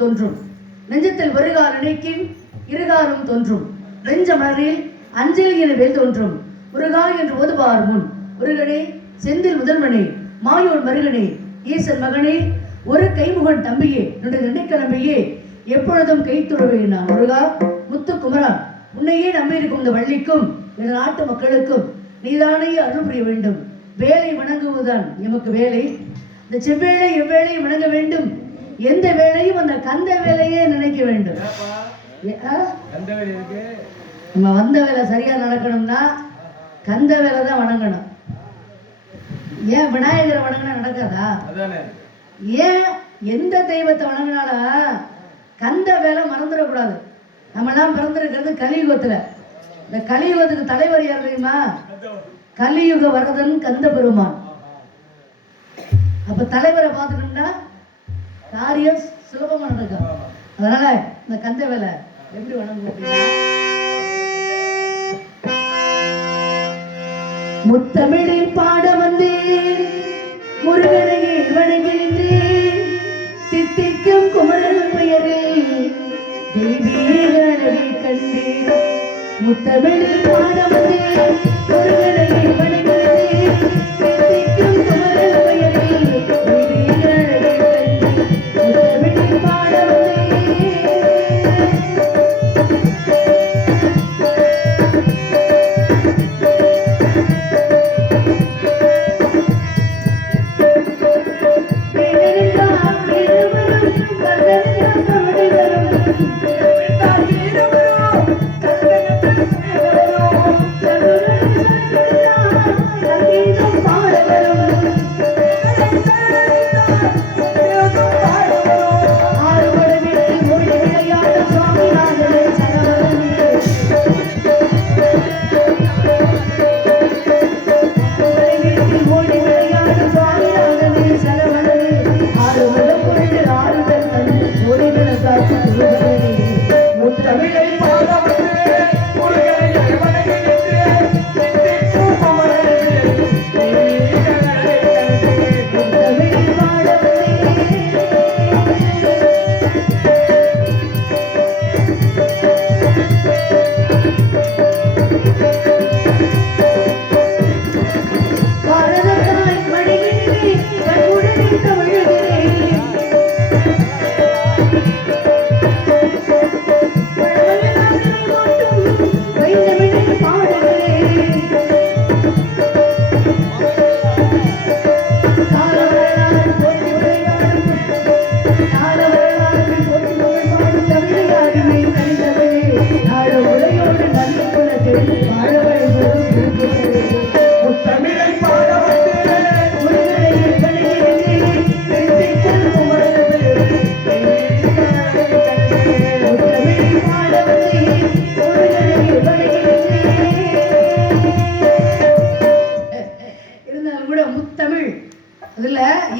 தோன்றும் நெஞ்சத்தில் வருகால் நினைக்கின் இருகாலும் தோன்றும் வெஞ்ச மலரில் அஞ்சலி என வேல் தோன்றும் முருகா என்று ஓதுவார் முன் முருகனே செந்தில் முதல்வனே மாயோன் மருகனே ஈசன் மகனே ஒரு கைமுகன் தம்பியே என்னுடைய நினைக்கிழமையே எப்பொழுதும் கைத்துறவேன் நான் முருகா முத்துக்குமரா உன்னையே நம்பியிருக்கும் இந்த வள்ளிக்கும் என் நாட்டு மக்களுக்கும் நீதானே அருள் புரிய வேண்டும். வேலை வணங்குவதுதான் எமக்கு வேலை. இந்த செவ்வேளை எவ்வேளையும் வணங்க வேண்டும். எந்த வேலையும் அந்த கந்த வேலையே நினைக்க வேண்டும். நம்ம வந்த வேலை சரியா நடக்கணும்னா கந்த வேலை தான் வணங்கணும். ஏன் விநாயகரை வணங்கினா நடக்காதா? ஏன் எந்த தெய்வத்தை வணங்கினாலும் கந்த வேலை மறந்துடக்கூடாது. நம்மெல்லாம் பிறந்திருக்கிறது கலியுகத்துல. இந்த கலியுகத்துக்கு தலைவர் யார் தெரியுமா? கலியுக வரதன் கந்த பெருமான். அப்ப தலைவரை பார்த்துட்டோம்னா காரியம் சுலபமா நடக்கும். அதனால இந்த கந்த வேலை எப்படி வணங்கும் அப்படின்னா, முத்தமிழில் பாட வந்தேன் முருகனையே வணங்குகின்றேன், தித்திக்கும் குமரன் பெயரில் தெய்வீகனை கண்டேன். முத்தமிழில் பாட வந்தேன் முருகனையே வணங்குகின்றேன், தித்திக்கும் குமரன் பெயரில் தெய்வீகனை கண்டேன். முத்தமிழில் பாட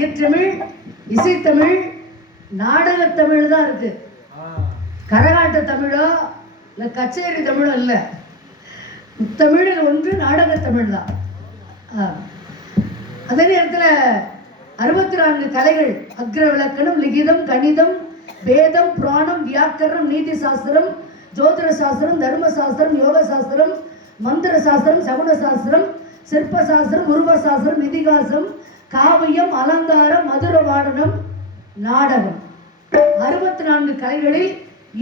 இயற்றமிழ், இசைத்தமிழ், நாடகத்தமிழ் தான் இருக்கு. கரகாட்ட தமிழோ இல்லை கச்சேரி தமிழோ இல்லை. முத்தமிழில் ஒன்று நாடகத்தமிழ் தான். அதே நேரத்தில் 64 கலைகள், அக்ர விளக்கணம், லிகிதம், கணிதம், வேதம், புராணம், வியாக்கரணம், நீதி சாஸ்திரம், ஜோதிட சாஸ்திரம், தர்ம சாஸ்திரம், யோக சாஸ்திரம், மந்திர சாஸ்திரம், சகுன சாஸ்திரம், சிற்ப சாஸ்திரம், உருவ சாஸ்திரம், இதிகாசம், காவியம், அலங்காரம், மதுரவாடனம், நாடகம். 64 கலைகளில்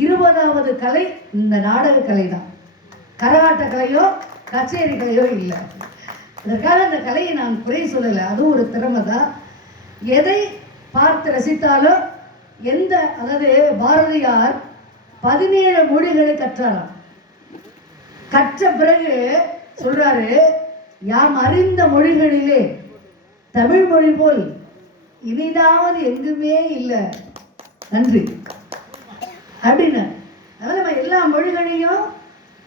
20வது கலை இந்த நாடக கலை தான். கரகாட்ட கலையோ கச்சேரி கலையோ இல்லை. அதற்காக அந்த கலையை நான் குறை சொல்லலை, அதுவும் ஒரு திறமை தான். எதை பார்த்து ரசித்தாலோ எந்த, அதாவது பாரதியார் 17 மொழிகளை கற்றாராம். கற்ற பிறகு சொல்றாரு, யாம் அறிந்த மொழிகளிலே தமிழ் மொழி போல் இனிதாவது எங்குமே இல்லை, நன்றி அப்படின்னு. அதனால நம்ம எல்லா மொழிகளையும்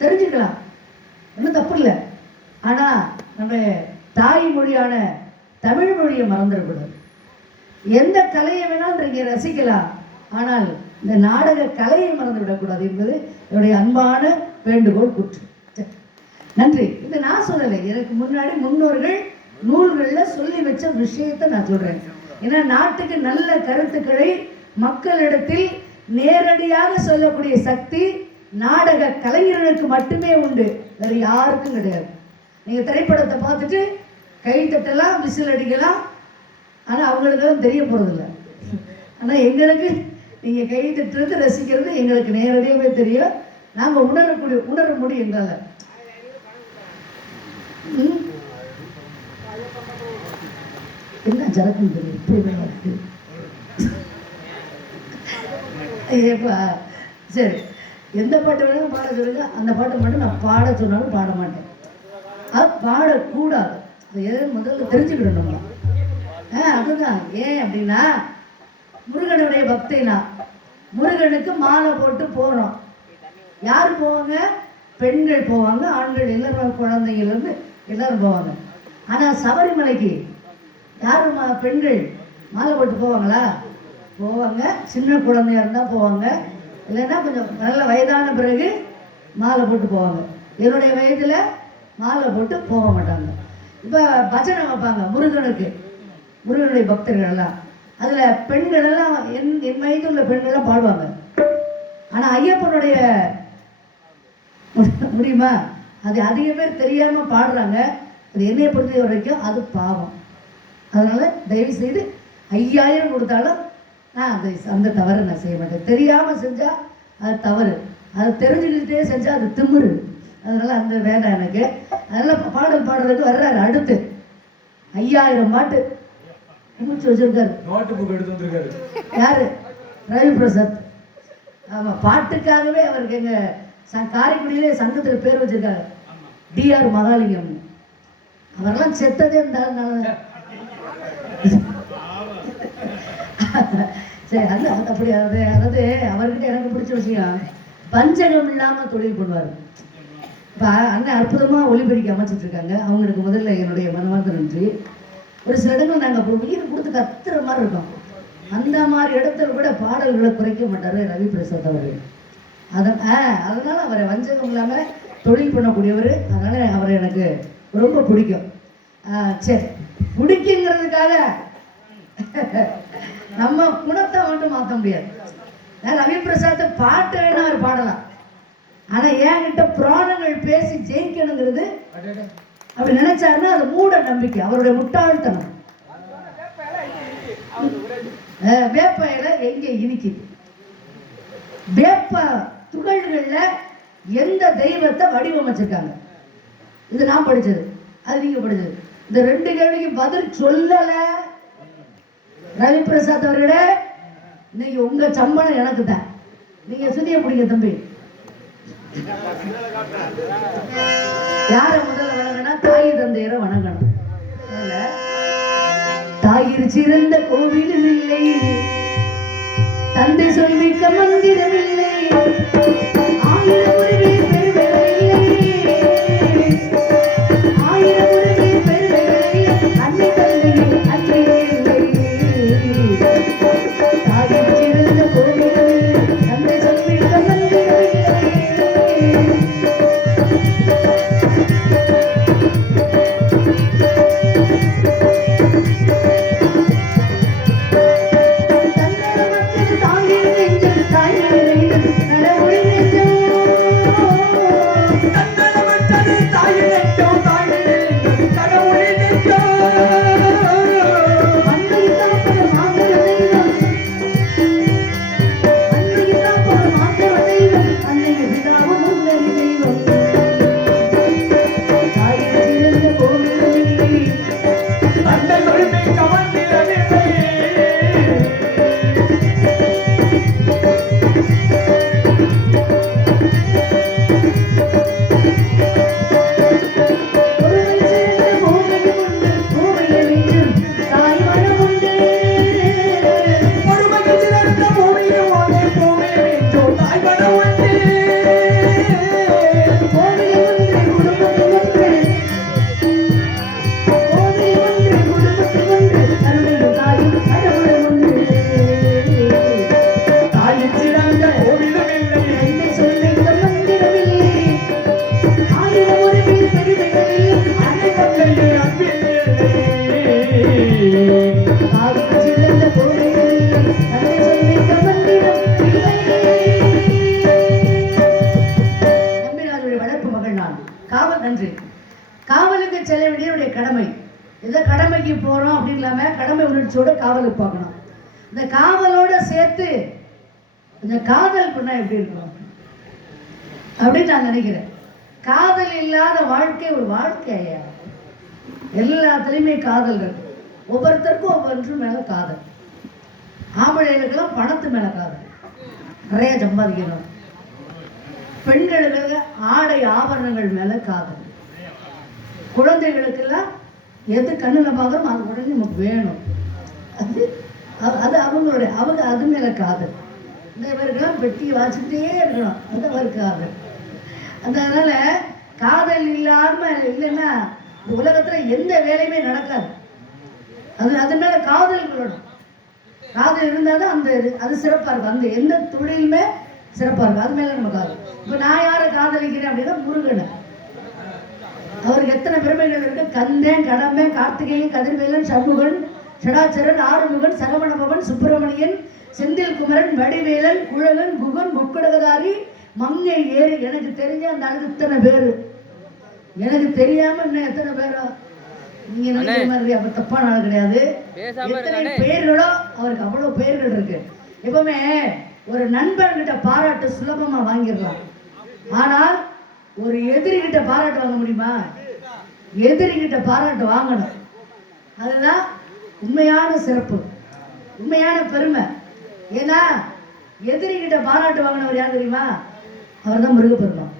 தெரிஞ்சுக்கலாம், ஒன்றும் தப்பு இல்லை. ஆனால் நம்ம தாய் மொழியான தமிழ் மொழியை மறந்துடக்கூடாது. எந்த கலையை வேணாலும் நீங்கள் ரசிக்கலாம், ஆனால் இந்த நாடக கலையை மறந்து விடக்கூடாது என்பது என்னுடைய அன்பான வேண்டுகோள் கூற்று. நன்றி. இது நான் சொல்லலை, எனக்கு முன்னாடி முன்னோர்கள் நூல்களில் சொல்லி வச்ச விஷயத்தை நான் சொல்றேன். ஏன்னா நாட்டுக்கு நல்ல கருத்துக்களை மக்களிடத்தில் நேரடியாக சொல்லக்கூடிய சக்தி நாடக கலைஞர்களுக்கு மட்டுமே உண்டு, வேறு யாருக்கும் கிடையாது. நீங்கள் திரைப்படத்தை பார்த்துட்டு கை தட்டலாம், விசில் அடிக்கலாம், ஆனால் அவங்களுக்கெல்லாம் தெரிய போகிறதில்ல. ஆனால் எங்களுக்கு நீங்கள் கை தட்டுறது ரசிக்கிறது எங்களுக்கு நேரடியாகவே தெரியும். நாங்கள் உணர முடியும் எங்களால். என்ன ஜலக்கும் தெரியும் ஏப்பா. சரி, எந்த பாட்டு வேணாலும் பாட சொல்லுங்க, அந்த பாட்டை மட்டும் நான் பாட சொன்னாலும் பாட மாட்டேன். அது பாடக்கூடாது, அது முதல்ல தெரிஞ்சுக்கிடணும் நம்ம. அதுதான் ஏன் அப்படின்னா, முருகனுடைய பக்தினா முருகனுக்கு மாலை போட்டு போகிறோம். யார் போவாங்க? பெண்கள் போவாங்க, ஆண்கள் எல்லாரும், குழந்தைங்கலேருந்து எல்லாரும் போவாங்க. ஆனால் சபரிமலைக்கு யாரும் பெண்கள் மாலை போட்டு போவாங்களா? போவாங்க. சின்ன குழந்தையா இருந்தால் போவாங்க, இல்லைன்னா கொஞ்சம் நல்ல வயதான பிறகு மாலை போட்டு போவாங்க. என்னுடைய வயதில் மாலை போட்டு போக மாட்டாங்க. இப்போ பஜனை வைப்பாங்க முருகனுக்கு, முருகனுடைய பக்தர்கள் எல்லாம். அதில் பெண்கள் எல்லாம் என் வயது உள்ள பெண்கள்லாம் பாடுவாங்க. ஆனால் ஐயப்பனுடைய முடியுமா? அது அதிக பேர் தெரியாமல் பாடுறாங்க. அது என்னையை பொறுத்த வரைக்கும் அது பாவம். அதனால் தயவு செய்து 5000 கொடுத்தாலும் நான் அந்த தவறை நான் செய்ய மாட்டேன். தெரியாமல் செஞ்சால் அது தவறு, அது தெரிஞ்சுக்கிட்டே செஞ்சால் அது திமிரு. அதனால் அந்த வேண்டாம் எனக்கு. அதனால் பாடல் பாடுறதுக்கு வர்றாரு. அடுத்து 5000 பாட்டு முடிச்சு வச்சிருக்காரு. நோட்டு புக் எடுத்து வந்திருக்காரு. யாரு? ரவி பிரசாத். ஆமாம், பாட்டுக்காகவே அவருக்கு எங்கள் காரைக்குடியிலே சங்கத்தில் பேர் வச்சிருக்காரு, DR மகாலிங்கம். அவரெல்லாம் செத்ததே இருந்தாலும் சரி. அப்படி அதாவது அவர்கிட்ட எனக்கு பிடிச்ச விஷயம், பஞ்சகம் இல்லாமல் தொழில் பண்ணுவார். இப்போ அண்ணன் அற்புதமாக ஒளிபெருக்கி அமைச்சிட்டு இருக்காங்க. அவங்களுக்கு முதல்ல என்னுடைய மனமார்ந்த நன்றி. ஒரு சில இடங்கள் நாங்கள் உயிர் கொடுத்து கத்துற மாதிரி இருக்கோம். அந்த மாதிரி இடத்துல கூட பாடல்களை குறைக்க மாட்டார் ரவி பிரசாத் அவர்கள். அதனால அவரை வஞ்சகம் இல்லாமல் தொழில் பண்ணக்கூடியவர். அதனால் அவரை எனக்கு ரொம்ப பிடிக்கும். சரி, பிடிக்குங்கிறதுக்காக நம்ம குணத்தை மட்டும் மாற்ற முடியாது. ரவி பிரசாத் பாட்டு வேணா அவர் பாடலாம், ஆனால் என்கிட்ட புராணங்கள் பேசி ஜெயிக்கணுங்கிறது அப்படி நினைச்சாருன்னா அது மூட நம்பிக்கை, அவருடைய முட்டாள்தனம். வேப்பையில எங்க இனிக்குது? வேப்ப துகள்கள்ல எந்த தெய்வத்தை வடிவமைச்சிருக்காங்க? இது நான் படிச்சது, அது நீங்க படிச்சது. இந்த 2 கேள்விக்கு பதில் சொல்லல ரவி பிரசாத் அவர்கள. இன்னைக்கு உங்க சம்பளம் எனக்கு தான். நீங்க சுதிய பிடிங்க தம்பி. யார முதல்ல வணங்கினா தாய் தந்தையரை வணங்கணும். தாயிர் சிறந்த கோவிலும் இல்லை, தந்தை சொல்மிக்க மந்திரம் இல்லை, ஆயிரம் உருவே பெருமைகள் இல்லை, ஆயிரம் உருவே பெருமைகள் இல்லை, அன்னை தந்தையில் அன்னை இல்லை. தாயிர் சிறந்த கோவிலும் இல்லை, தந்தை சொல்மிக்க மந்திரம் இல்லை. காவலுக்கு செல்ல வேண்டிய கடமை. இதை கடமைக்கு போறோம் அப்படின்னு இல்லாம கடமை உணர்ச்சியோட காவலுக்கு பார்க்கணும். இந்த காவலோட சேர்த்து இந்த காதல் பண்ணா எப்படி இருக்கும் அப்படின்னு நான் நினைக்கிறேன். காதல் இல்லாத வாழ்க்கை ஒரு வாழ்க்கையா? எல்லாத்துலேயுமே காதல் இருக்கு. ஒவ்வொருத்தருக்கும் ஒவ்வொன்று மேல காதல். ஆம்பளைகளுக்கெல்லாம் பணத்து மேல காதல், நிறைய சம்பாதிக்கணும். பெண்களுக்கு ஆடை ஆபரணங்கள் மேல காதல். குழந்தைகளுக்கெல்லாம் எது கண்ணில் பார்க்குறோம் அது உடனே நமக்கு வேணும். அது அது அவங்களுடைய அது மேலே காதல். இந்த இவருக்கெல்லாம் பெட்டி வாசிக்கிட்டே இருக்கணும், அது அவர் காதல். அதனால காதல் இல்லாம இல்லைன்னா இந்த உலகத்துல எந்த வேலையுமே நடக்காது. அது மேல காதல் கொள்ளணும். காதல் இருந்தாலும் அந்த அது சிறப்பா இருக்கும். அந்த எந்த தொழிலுமே சிறப்பா இருக்கும். அது மேல நம்ம காதல். இப்ப நான் யாரை காதலிக்கிறேன் அப்படின்னா முருகனை. அவருக்கு எத்தனை பெருமைகள் இருக்கு. கந்தன், கடம்பன், கார்த்திகேயன், கதிர்வேலன், சண்முகன், ஷடாச்சரன், ஆறுமுகன், சரவணபவன், சுப்பிரமணியன், செந்தில் குமரன், வடிவேலன், குழகன், குகன், முக்கடகதாரி, மங்கை ஏறு. எனக்கு தெரிஞ்ச அந்த அழகு இத்தனை பேரு. எனக்கு தெரியாம இன்னும் எத்தனை பேரோ நீங்க நினைக்கிற மாதிரி அப்ப தப்பான ஆள் கிடையாது. எத்தனை பெயர்களோ அவருக்கு அவ்வளவு பெயர்கள் இருக்கு. எப்பவுமே ஒரு நண்பர்கிட்ட பாராட்டு சுலபமா வாங்கிடலாம். ஆனால் ஒரு எதிரிகிட்ட பாராட்டு வாங்க முடியுமா? எதிரிகிட்ட பாராட்டு வாங்கணும். அதுதான் உண்மையான சிறப்பு, உண்மையான பெருமை. ஏன்னா எதிரிகிட்ட பாராட்டு வாங்கினவர் யார் தெரியுமா? அவர் தான் முருகப்பெருமான்.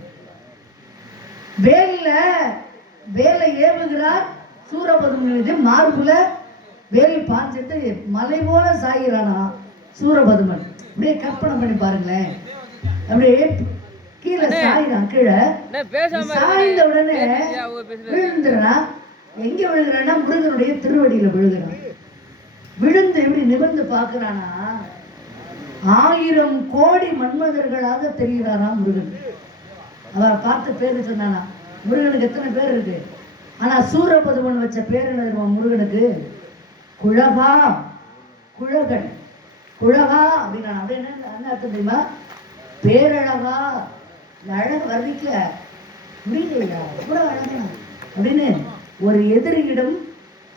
வேலை ஏவுகிறார் சூரபதுமன் மீது. மார்புல வேல் பாஞ்சிட்டு மலை போல சாகிறானா சூரபதுமன். அப்படியே கற்பனை பண்ணி பாருங்களேன். அப்படியே கீழே சாயிறான். கீழே சாய்ந்த உடனே விழுந்துறான். எங்க விழுகிறான்னா முருகனுடைய திருவடியில விழுகிறான். விழுந்து எப்படி நிமிர்ந்து பார்க்கிறானா 1000 கோடி மன்மதர்களாக தெரிகிறானா முருகன். அவரை பார்த்து பேரு சொன்னானா. முருகனுக்கு எத்தனை பேர் இருக்கு. ஆனா சூரபதுமன் வச்ச பேர் என்ன தெரியுமா முருகனுக்கு? குழகா, குழகன். குழகா அப்படின்னா அப்படி என்ன அர்த்தம் தெரியுமா? பேரழகா. அழகு வர்ணிக்க முடியலையா எவ்வளவு அழகா அப்படின்னு ஒரு எதிரியிடம்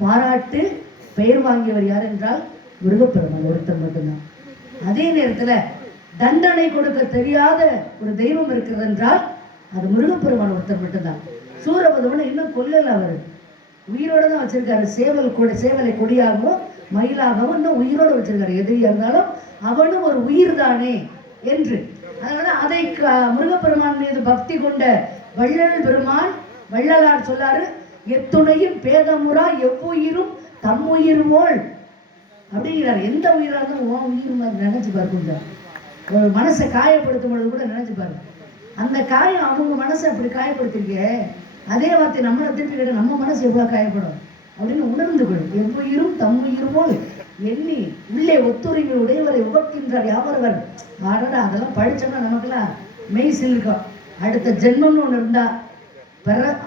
பாராட்டு பெயர் வாங்கியவர் யார் என்றால் முருகப்பெருமான் ஒருத்தர் மட்டும்தான். அதே நேரத்துல தண்டனை கொடுக்க தெரியாத ஒரு தெய்வம் இருக்கிறது என்றால் அது முருகப்பெருமான் ஒருத்தர் மட்டும்தான். சூரபதுமனை இன்னும் கொல்லல. அவர் உயிரோட தான் வச்சிருக்காரு. சேவலை கொடியாகவும் மயிலாகவும் இன்னும் உயிரோட வச்சிருக்காரு. எதிரியா இருந்தாலும் அவனும் ஒரு உயிர் தானே என்று. அதனால அதை முருகப்பெருமான் மீது பக்தி கொண்ட வள்ளல் பெருமான் வள்ளலார் சொல்லாரு, எத்துணையும் பேதமுறா எவ்வுயிரும் தம்முயிர் போல் அப்படிங்கிறார். எந்த உயிராக இருந்தாலும் உன் உயிர் மாதிரி நினைச்சு பாரு. கொஞ்சம் ஒரு மனசை காயப்படுத்தும் பொழுது கூட நினைச்சு பாரு. அந்த காயம் அவங்க மனசை அப்படி காயப்படுத்திருக்க. அதே வார்த்தை நம்மளை திருப்பி கேட்ட நம்ம மனசு எவ்வளவு காயப்படும் அப்படின்னு உணர்ந்து கொள். எவ்வுயிரும் தம்முயிர் போல் எண்ணி உள்ளே ஒத்துரிமை உடையவரை உபக்கின்றார் யாவரவர். ஆடா அதெல்லாம் படிச்சோம்னா நமக்கெல்லாம் மெய் சிலிருக்கும். அடுத்த ஜென்மம்னு ஒன்று இருந்தா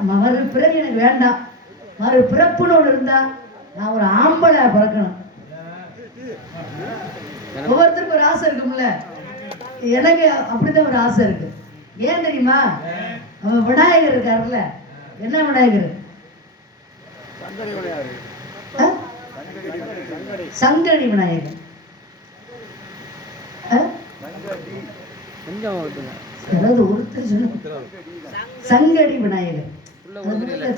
மறு பிறகு எனக்கு வேண்டாம். மறு பிறப்புன்னு ஒன்று இருந்தா நான் ஒரு ஆம்பளை பிறக்கணும். ஒவ்வொருத்தருக்கும் ஒரு ஆசை இருக்கும்ல. எனக்கு அப்படித்தான் ஒரு ஆசை இருக்கு. ஏன் தெரியுமா? அவன் விநாயகர் இருக்காருல்ல. என்ன விநாயகர்? சங்கடி விநாயகர். அதாவது ஒருத்தர் சொல்ல சங்கடி விநாயகர்.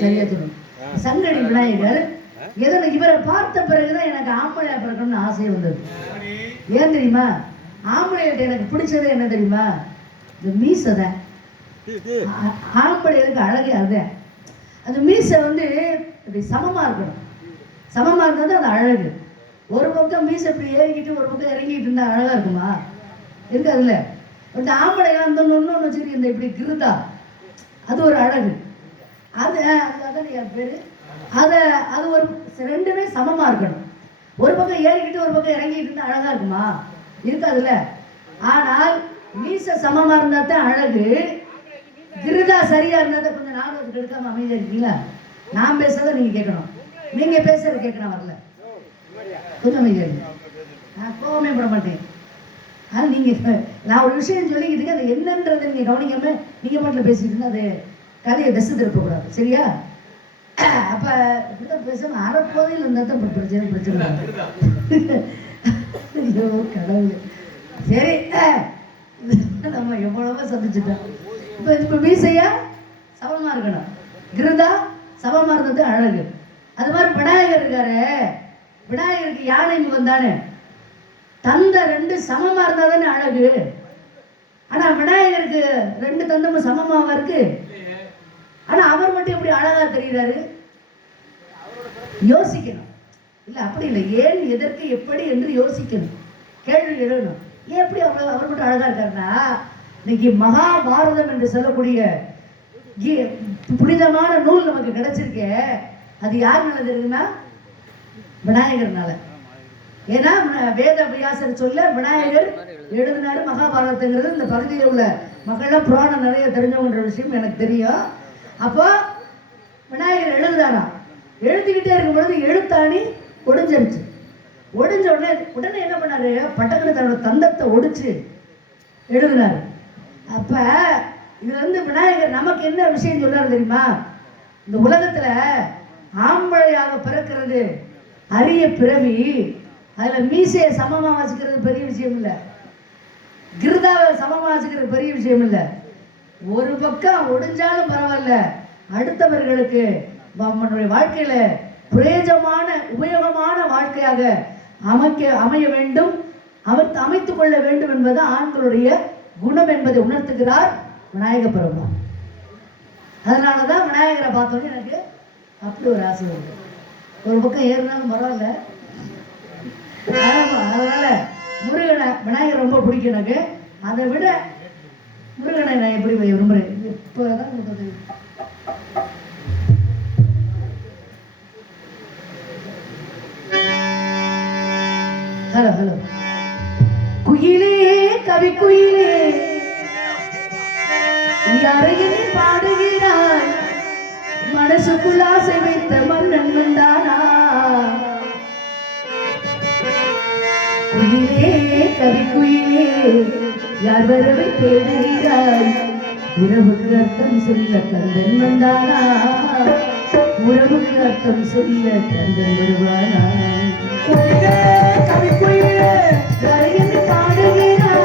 சரியா சொல்லணும். சங்கடி விநாயகர் எதனா இவரை பார்த்த பிறகுதான் எனக்கு ஆம்பளையா பிறக்கணும்னு ஆசை வந்தது. ஏன் தெரியுமா? ஆம்பளைகிட்ட எனக்கு பிடிச்சது என்ன தெரியுமா? இந்த மீசை தான். ஆம்பளைகளுக்கு அழகே அதுதான். அந்த மீசை வந்து இப்படி சமமா இருக்கணும். சமமா இருந்தால் தான் அது அழகு. ஒரு பக்கம் மீசை இப்படி ஏறிக்கிட்டு ஒரு பக்கம் இறங்கிட்டு இருந்தா அழகா இருக்குமா? இருக்காதுல்ல. இந்த ஆம்பளைலாம் வந்து ஒன்று வச்சுக்கிட்டு இந்த இப்படி கிருதா அது ஒரு அழகு. அது அதான் என் பேரு. அது ஒரு ரெண்டுமே சமமா இருக்கணும். ஒரு பக்கம் ஏறிக்கிட்டு ஒரு பக்கம் இறங்கிட்டு இருந்தா அழகா இருக்குமா? இருக்காதுல்ல. ஆனால் மீசை சமமா இருந்தா தான் அழகு. கிருதா சரியா இருந்தா தான். கொஞ்சம் நாடகத்துக்கு எடுக்காம அமைதியா இருக்கீங்களா? நான் பேசுறத நீங்க கேட்கணும். நீங்க பேசுறத கேட்கணும். வரல கொஞ்சம் அமைதியா இருக்கு. நான் கோவமே பட மாட்டேன். ஆனா நீங்க நான் ஒரு விஷயம் சொல்லிக்கிட்டு அது என்னன்றதை நீங்க கவனிக்காம நீங்க பாட்டில் பேசிக்கிட்டு அது கதையை திசை திருப்பக்கூடாது. சரியா? அப்ப இப்படிதான் பேசாம அறப்போதையில் இருந்தா தான் பிரச்சனை. ஐயோ கடவுள். சரி, நம்ம எவ்வளவோ சந்திச்சுட்டோம். இப்ப மீசையா சமமா இருக்கணும். கிருதா சமமா இருந்தது அழகு. அது மாதிரி விநாயகர் இருக்காரு. விநாயகருக்கு யானை முகம் தானே. தந்தை 2 சமமா இருந்தா தானே அழகு. ஆனா விநாயகருக்கு 2 தந்தமும் சமமாவா இருக்கு. ஆனா அவர் மட்டும் எப்படி அழகா தெரிகிறாரு? யோசிக்கணும். இல்ல அப்படி இல்லை. ஏன், எதற்கு, எப்படி என்று யோசிக்கணும். கேள்வி எழுதணும். ஏன் எப்படி அவர் மட்டும் அழகா இருக்காருன்னா இன்னைக்கு மகாபாரதம் என்று சொல்லக்கூடிய புனிதமான நூல் நமக்கு கிடைச்சிருக்க, அது யாருனால தெரியுதுன்னா விநாயகர்னால. ஏன்னா வேத வியாசர் சொல்ல விநாயகர் எழுதினாரு மகாபாரதங்கிறது. இந்த பகுதியில் உள்ள மக்கள்லாம் புராணம் நிறைய தெரிஞ்சவங்கன்ற விஷயம் எனக்கு தெரியும். அப்போ விநாயகர் எழுதுதாரா, எழுதிக்கிட்டே இருக்கும் பொழுது எழுத்தாணி ஒடிஞ்சிருச்சு. ஒடிஞ்ச உடனே என்ன பண்ணாரு, பட்டக்கரை தன்னோட தந்தத்தை ஒடிச்சு எழுதினாரு. அப்ப இதுல இருந்து விநாயகர் நமக்கு என்ன விஷயம் சொல்றாரு தெரியுமா? இந்த உலகத்துல ஆம்பளையாக பிறக்கிறது அரிய பிறவி. அதுல மீசையை சமமா வச்சுக்கிறது பெரிய விஷயம் இல்லை, கிருதாவை சமமா வச்சுக்கிறது பெரிய விஷயம் இல்லை. ஒரு பக்கம் ஒடிஞ்சாலும் பரவாயில்ல, அடுத்தவர்களுக்கு நம்மளுடைய வாழ்க்கையில பிரயோஜனமான உபயோகமான வாழ்க்கையாக அமைய வேண்டும், அமைத்துக் கொள்ள வேண்டும் என்பது ஆண்களுடைய குணம் என்பதை உணர்த்துகிறார் விநாயக பெருமான். அதனாலதான் விநாயகரை பார்த்தோன்னே எனக்கு அப்படி ஒரு ஆசை வருது. ஒரு பக்கம் ஏறினாலும் பரவாயில்ல. அதனால முருகனை விநாயகர் ரொம்ப பிடிக்கும் எனக்கு. அதை விட முருகனை நான் எப்படி விரும்புறேன் இப்பதான் ஹலோ ஹலோ குயிலே கவி குயிலே யாரையும் பாடுகிறாய், மனசுக்குள் ஆசை வைத்த மன்னன் வந்தானா. குயிலே கவி குயிலே யார் வரவை தேடுகிறாய், உறவுக்கு அர்த்தம் சொல்ல கந்தன் வந்தானா. உறவுக்கு அர்த்தம் சொல்ல கந்தன் வருவானா. குயிலே கவி குயிலே யாரையும் பாடுகிறாய்.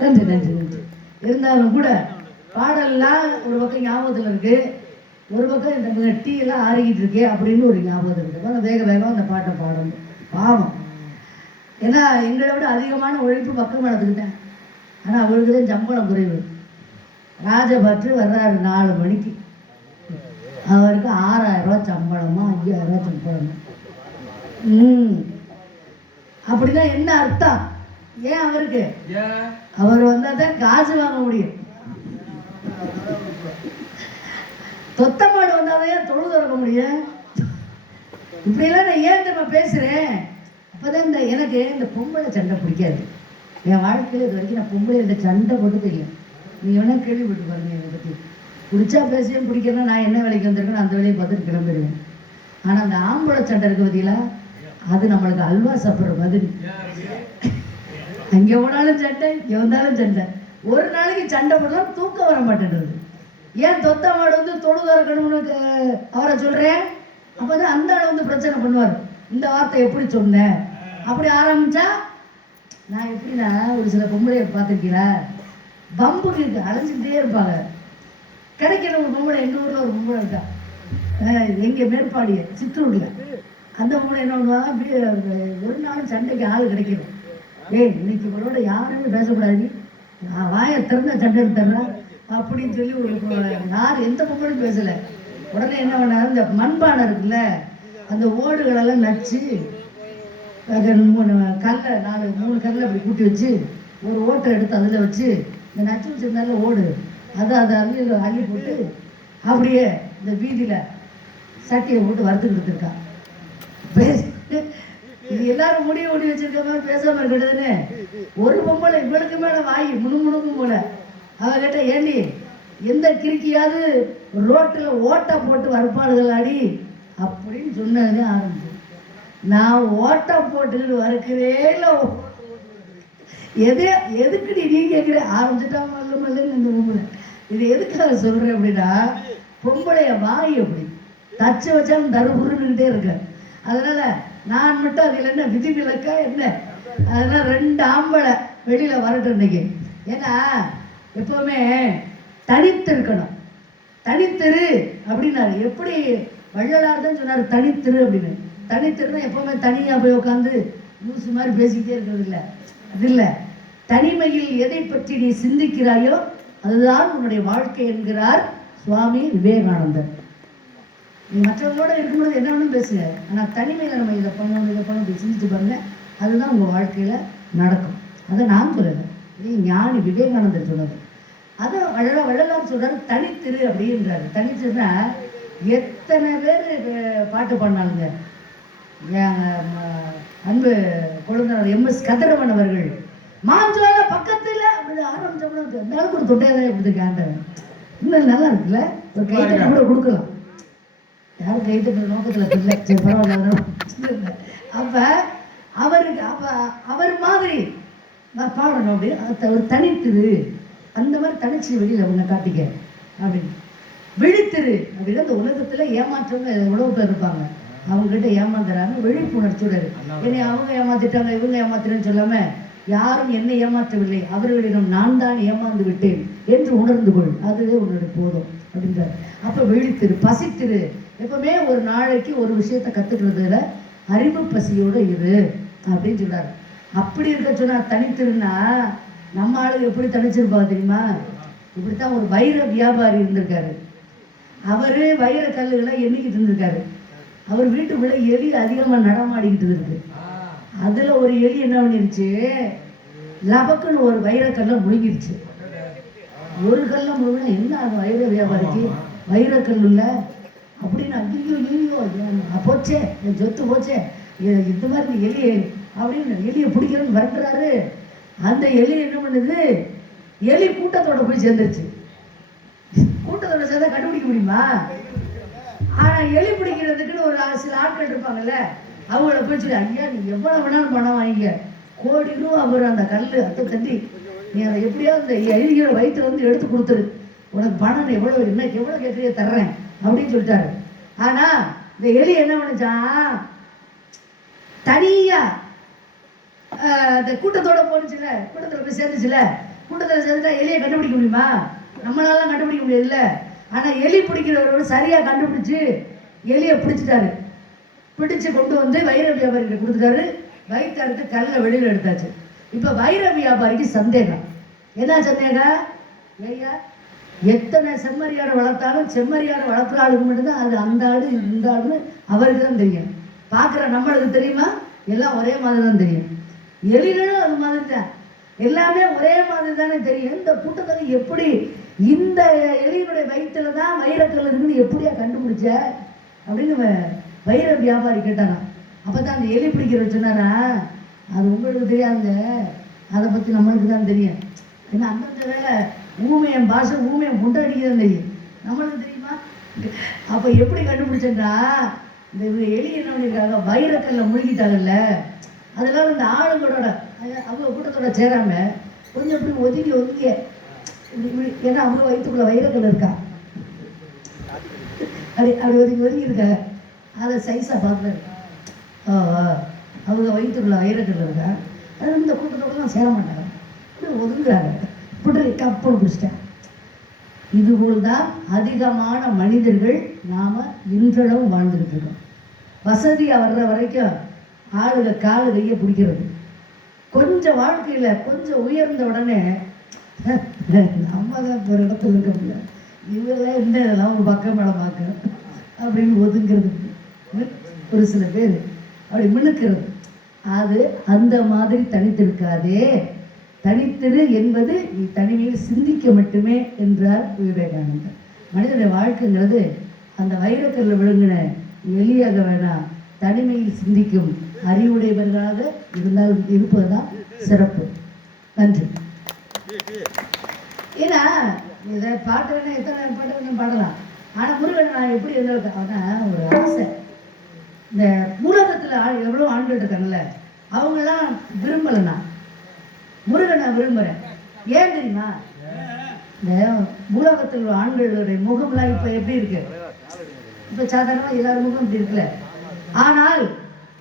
நன்றி நன்றி நன்றி. இருந்தாலும் கூட பாடல்லாம் ஒரு பக்கம் ஞாபகத்தில் இருக்கு, ஒரு பக்கம் இந்த டீ எல்லாம் ஆறிக்கிட்டு இருக்கே அப்படின்னு ஒரு ஞாபகம் இருக்கு. வேக வேகம் அந்த பாட்டை பாடணும். பாவம், ஏன்னா எங்களை விட அதிகமான உழைப்பு பக்கம் நடந்துக்கிட்டேன். ஆனால் அவளுக்கு தான் சம்பளம் குறைவு. ராஜபற்று வர்றாரு 4 மணிக்கு, அவருக்கு 6000 ரூபா சம்பளமா 5000 ரூபா சம்பளமா. அப்படின்னா என்ன அர்த்தம்? ஏன் அவருக்கு அவர் வந்தா தான் காசு வாங்க முடியும். தொத்த மாடு வந்தாதான் தொழு திறக்க முடியும். இப்படியெல்லாம் நான் ஏன் நம்ம பேசுறேன்? அப்ப அப்போதான் எனக்கு இந்த பொம்பளை சண்டை பிடிக்காது. என் வாழ்க்கையில் இது வரைக்கும் நான் பொம்பளை சண்டை போட்டு இல்லை. நீ வேணா கேள்விப்பட்டு பாருங்க இதை பற்றி. பிடிச்சா பேசியும் பிடிக்கணும், நான் என்ன வேலைக்கு வந்திருக்கேன்னு அந்த வேலையை பார்த்துட்டு கிளம்பிடுவேன். ஆனால் அந்த ஆம்பளை சண்டை இருக்கு பார்த்தீங்களா, அது நம்மளுக்கு அல்வா சாப்பிட்ற மாதிரி. அங்கே போனாலும் சண்டை, இங்கே வந்தாலும் சண்டை. ஒரு நாளைக்கு சண்டை போடலாம், தூக்கம் வர மாட்டேன்றது. ஏன் தொத்த மாடு வந்து தொழு திறக்கணும்னு அவரை சொல்கிறேன். அப்போ தான் அந்த ஆள் வந்து பிரச்சனை பண்ணுவார். இந்த வார்த்தை எப்படி சொன்னேன் அப்படி ஆரம்பித்தா, நான் எப்படின்னா ஒரு சில பொம்பளையை பார்த்துருக்கீங்களா, பம்புக்கு அலைஞ்சிக்கிட்டே இருப்பாங்க. கிடைக்கிற ஒரு பொம்பளை, எங்கள் ஊரில் ஒரு பொம்பளை இருக்கா, எங்கள் மேற்பாடிய சித்தூரில். அந்த பொம்பளை என்ன பண்ணுவாங்க, ஒரு நாளும் சண்டைக்கு ஆள் கிடைக்கணும். இன்னைக்கு இவளோட யாருமே பேசக்கூடாது, வாயை திறந்த சண்டை எடுத்துறா அப்படின்னு சொல்லி ஒரு யார் எந்த பொம்பளையும் பேசலை. உடனே என்ன பண்ணாரு, இந்த மண்பானை இருக்குல்ல, அந்த ஓடுகளெல்லாம் நச்சு கல்லை 3 கல்லை அப்படி கூட்டி வச்சு ஒரு ஓட்டை எடுத்து அதில் வச்சு இந்த நச்சு வச்சிருந்தால ஓடு அதை அள்ளி போட்டு அப்படியே இந்த வீதியில் சட்டியை போட்டு வறுத்து கொடுத்துருக்கா. இது எல்லாரும் முடிவு ஓடி வச்சிருக்க மாதிரி பேசாமல் இருக்கட்டுதுன்னு ஒரு பொம்பளை இவளுக்கு மேலே வாங்கி முணுமுணுக்கும் போல. அவ கேட்ட, ஏண்டி எந்த கிறுக்கியாவது ரோட்டில் ஓட்டை போட்டு வறுப்பாடுகள் அடி அப்படின்னு சொன்னது ஆரம்பிச்சு. நான் ஓட்டை போட்டுக்கிட்டு வறுக்கிறே இல்லை, எதுக்கு நீ கேட்குற ஆரம்பிச்சுட்டா மல்லுன்னு இந்த பொம்பளை. இது எதுக்காக சொல்கிறேன் அப்படின்னா, பொம்பளைய வாய் அப்படி தச்சு வச்சாலும் தருபுருன்னுக்கிட்டே இருக்கேன். அதனால் நான் மட்டும் அதில் என்ன விதிவிலக்கா என்ன, அதனால் 2 ஆம்பளை வெளியில் வரட்டும் இன்னைக்கு. ஏன்னா எப்போவுமே தனித்து இருக்கணும். தனித்திரு அப்படின்னாரு. எப்படி வள்ளலார் தான் சொன்னார் தனித்திரு அப்படின்னு. தனித்திருன்னா எப்போவுமே தனியாக போய் உட்காந்து லூசு மாதிரி பேசிக்கிட்டே இருக்கிறது இல்லை. அது இல்லை, தனிமையில் எதை பற்றி நீ சிந்திக்கிறாயோ அதுதான் உன்னுடைய வாழ்க்கை என்கிறார் சுவாமி விவேகானந்தர். நீ மற்றவங்களோட இருக்கும்போது என்ன வேணும் பேசுங்க, ஆனால் தனிமையில் நம்ம இதை பண்ணணும் சிந்திச்சு பாருங்க, அதுதான் உங்கள் வாழ்க்கையில் நடக்கும். அதை நான் சொல்லலை, இது ஞானி விவேகானந்தர் சொன்னது. அதை வள்ளலார் சொல்கிறார் தனித்திரு அப்படின்றாரு. தனித்திருன்னா எத்தனை பேர் பாட்டு பாடினாலுங்க. அன்பு கொழுந்தனர் MS கதிரவன் அவர்கள் மாஞ்சோல பக்கத்தில் அப்படி ஆரம்பிச்சோம்னா அந்த அளவுக்கு ஒரு தொட்டையாக கொடுத்துருக்காங்க. இன்னும் நல்லா இருக்குல்ல, ஒரு கைத்தட்டை கூட கொடுக்கலாம். யாரும் கைத்தட்ட நோக்கத்தில் இல்லை, சரி பரவாயில்ல. அப்போ அவர் மாதிரி நான் பாடணும் அப்படின்னு ஒரு தனித்திரு, அந்த மாதிரி தனிச்சு வெளியில் உன்னை காட்டிக்க அப்படின்னு. விழித்திரு அப்படின்னா இந்த உலகத்தில் ஏமாற்றவங்க எவ்வளோ பேர் இருப்பாங்க, அவங்ககிட்ட ஏமாந்துறாங்க. விழிப்புணர்ச்சியோட என்னை அவங்க ஏமாத்திட்டாங்க இவங்க ஏமாத்துறேன்னு சொல்லாமல், யாரும் என்னை ஏமாற்றவில்லை, அவர்களிடம் நான் தான் ஏமாந்து விட்டேன் என்று உணர்ந்து கொள், அதுவே உன்னோட போதும் அப்படின்றார். அப்போ விழித்திரு, பசித்திரு. எப்பவுமே ஒரு நாளைக்கு ஒரு விஷயத்தை கற்றுக்கிறதுல அறிவு பசியோடு இரு அப்படின்னு சொல்றாரு. அப்படி இருக்க சொன்னா தனித்திருன்னா நம்ம ஆளுங்க எப்படி தனிச்சிருப்பாங்க தெரியுமா? இப்படித்தான் ஒரு வைர வியாபாரி இருந்திருக்காரு. அவரு வைர கல்லுகளை எண்ணிக்கிட்டு இருந்திருக்காரு. அவர் வீட்டுக்குள்ள எலி அதிகமாக நடமாடிக்கிட்டு இருக்கு. அதுல ஒரு எலி என்ன பண்ணிருச்சு, லபக்குன்னு ஒரு வைரக்கல்லை முழுங்கிருச்சு. ஒரு கல்லை முழுங்கினா என்ன ஆகும் வைர வியாபாரிக்கு? வைரக்கல் இல்லை அப்படின்னு ஐயோ போச்சே, என் சொத்து போச்சே, இந்த மாதிரி எலி அப்படின்னு எலியை பிடிக்கிறேன்னு வரட்டுறாரு. அந்த எலி என்ன பண்ணுது, எலி கூட்டத்தோட போய் சேர்ந்துருச்சு. கூட்டத்தோட சேர்ந்தா கண்டுபிடிக்க முடியுமா? ஆனா எலி பிடிக்கிறதுக்குன்னு ஒரு சில ஆட்கள் இருப்பாங்கல்ல, அவங்கள போய் சொல்லி, ஐயா நீ எவ்வளவு வேணாலும் பணம் வாங்கிக்க, கோடி ரூபா அவர் அந்த கல் அத்தை தண்டி நீ அதை எப்படியாவது அந்த எலியோட வயிற்றுல வந்து எடுத்து கொடுத்துரு, உனக்கு பணம் எவ்வளவு இன்னைக்கு எவ்வளவு கேட்கறிய தர்றேன் அப்படின்னு சொல்லிட்டாரு. ஆனா இந்த எலி என்ன பண்ணுச்சான், தனியா அந்த கூட்டத்தோட போனுச்சுல, கூட்டத்துல போய் சேர்ந்துச்சுல, கூட்டத்துல சேர்ந்துட்டா எலியை கண்டுபிடிக்க முடியுமா? நம்மளால கண்டுபிடிக்க முடியாதுல்ல. ஆனா எலி பிடிக்கிறவரோட சரியா கண்டுபிடிச்சு எலியை பிடிச்சிட்டாரு. பிடிச்சு கொண்டு வந்து வைர வியாபாரிகிட்ட கொடுத்துட்டாரு. வைத்தறுத்து கல்லை வெளியில எடுத்தாச்சு. இப்ப வைர வியாபாரிக்கு சந்தேகம். என்ன சந்தேகம்? ஐயா எத்தனை செம்மறியாடை வளர்த்தாலும் செம்மறியாடை வளர்க்குற ஆளுக்கு மட்டும்தான் அது அந்த ஆடு இந்த ஆடுன்னு அவருக்கு தான் தெரியும். பார்க்குற நம்மளுக்கு தெரியுமா? எல்லாம் ஒரே மாதிரி தான் தெரியும். எலிகளும் அது மாதிரி தான், எல்லாமே ஒரே மாதிரி தானே தெரியும். இந்த கூட்டத்தில் எப்படி இந்த எலியினுடைய வயிற்றுல தான் வைரக்கல் இருக்குன்னு எப்படியா கண்டுபிடிச்ச அப்படின்னு வைர வியாபாரி கேட்டாங்க. அப்போ தான் அந்த எலி பிடிக்கிற சொன்னாரா, அது உங்களுக்கு தெரியாதுங்க, அதை பற்றி நம்மளுக்கு தான் தெரியும். ஏன்னா அந்தந்த வேலை ஊமையன் பாஷை ஊமையன் கொண்டாடிக்க தான் தெரியும், நம்மளுக்கு தெரியுமா? அப்போ எப்படி கண்டுபிடிச்சேன்னா, இந்த எலி என்ன பண்ணியிருக்காங்க, வைரக்கல்ல முழுகிட்டாங்கல்ல, அதெல்லாம் இந்த ஆளுங்களோட அவங்க கூட்டத்தோட சேராம கொஞ்சம் இப்படி ஒதுங்கி ஒதுங்க, ஏன்னா அவங்க வயிற்றுக்குள்ள வைரக்கல் இருக்கா, அப்படி ஒதுங்கி ஒதுங்கி இருக்காங்க. அதை சைஸாக பார்க்குறாரு, அவங்க வயிற்றுக்குள்ள வைரக்கல் இருக்கா, அது இந்த கூட்டத்தோடலாம் சேர மாட்டாங்க, இப்படி ஒதுங்குறாங்க, இப்படி கப்பல் பிடிச்சிட்டாங்க. இதுபோல் தான் அதிகமான மனிதர்கள் நாம் இன்றளவும் வாழ்ந்துக்கிட்டு இருக்கோம். வசதியாக வர்ற வரைக்கும் ஆளுக காலு கையை பிடிக்கிறது, கொஞ்சம் வாழ்க்கையில் கொஞ்சம் உயர்ந்த உடனே நம்ம தான் ஒரு இடத்துல இருக்க முடியாது, இவெல்லாம் என்ன இதெல்லாம் ஒரு பக்கம் மேலே பார்க்கணும் அப்படின்னு ஒதுங்கிறது ஒரு சில பேர் அப்படி மினுக்கிறது. அது அந்த மாதிரி தனித்திருக்காதே, தனித்திரு என்பது நீ தனிமையில் சிந்திக்க மட்டுமே என்றார் விவேகானந்தர். மனிதனுடைய வாழ்க்கைங்கிறது அந்த வைரக்கல்ல விழுங்கின எலியாக வேணாம், தனிமையில் சிந்திக்கும் அறிவுடையவர்களாக இருந்தால் இருப்பதுதான் சிறப்பு. நன்றி. ஏன்னா இதை பாட்டு வேணா எத்தனை பாட்டு வேணும் பாடலாம், ஆனால் முருகன் நான் எப்படி இருந்திருக்கேன், ஆனால் ஒரு ஆசை, இந்த உலகத்தில் எவ்வளோ ஆண்கள் இருக்காங்கல்ல, அவங்கெல்லாம் விரும்பலைண்ணா, முருகன் நான் விரும்புகிறேன். ஏன் தெரியுமா? இந்த உலகத்தில் உள்ள ஆண்களுடைய முகம்லாம் இப்போ எப்படி இருக்கு, இப்போ சாதாரணமாக எல்லாரும் முகம் இப்படி இருக்குல்ல, ஆனால்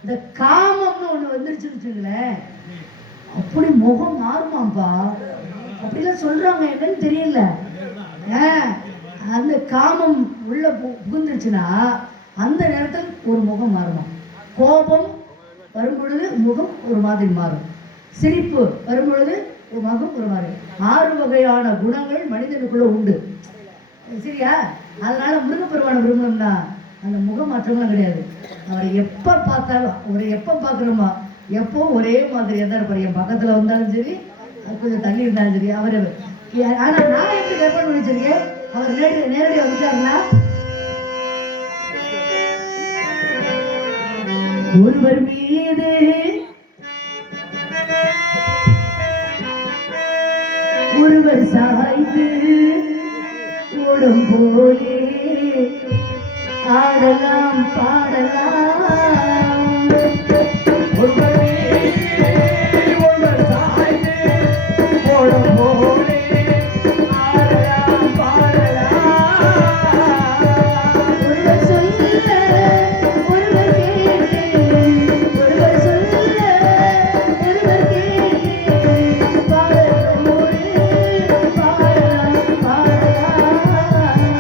இந்த காமம்னு ஒன்று வந்துருச்சுன்னு வச்சுங்களேன், அப்படி முகம் மாறுமாப்பா, அப்படிலாம் சொல்றாங்க, என்னன்னு தெரியல. அந்த காமம் உள்ள புகுந்துருச்சுன்னா அந்த நேரத்தில் ஒரு முகம் மாறுமா, கோபம் வரும்பொழுது முகம் ஒரு மாதிரி மாறும், சிரிப்பு வரும்பொழுது ஒரு முகம் ஒரு மாதிரி, 6 வகையான குணங்கள் மனிதனுக்குள்ள உண்டு, சரியா? அதனால முருகப்பெருமான விரும்பணும்னா அந்த முக மாற்றம்லாம் கிடையாது, அவரை எப்போ பார்த்தாலும் அவரை எப்போ பார்க்குறோமா எப்போ ஒரே மாதிரியாக தான் இருப்பார், என் பக்கத்தில் வந்தாலும் சரி கொஞ்சம் தள்ளி இருந்தாலும் சரி அவர். ஆனால் நான் எப்படி கற்பனை பண்ணி வச்சிருக்கேன், அவர் நேரடியாக வந்துட்டாருன்னா ஒருவர் மீது ஒருவர் சாய்ந்து ஓடும் போலே ஆடலாம் பாடலாம், ஒருவர் சாய்ந்து ஓடும் போலே ஆடலாம் பாடலாம், ஒருவர் சொல்ல ஒருவர் கேட்டு, ஒருவர் சொல்ல ஒருவர் கேட்டு பாடலோடு பாடலாம் பாடலாம்.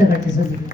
அடுத்த காட்சி சந்திக்கலாம்.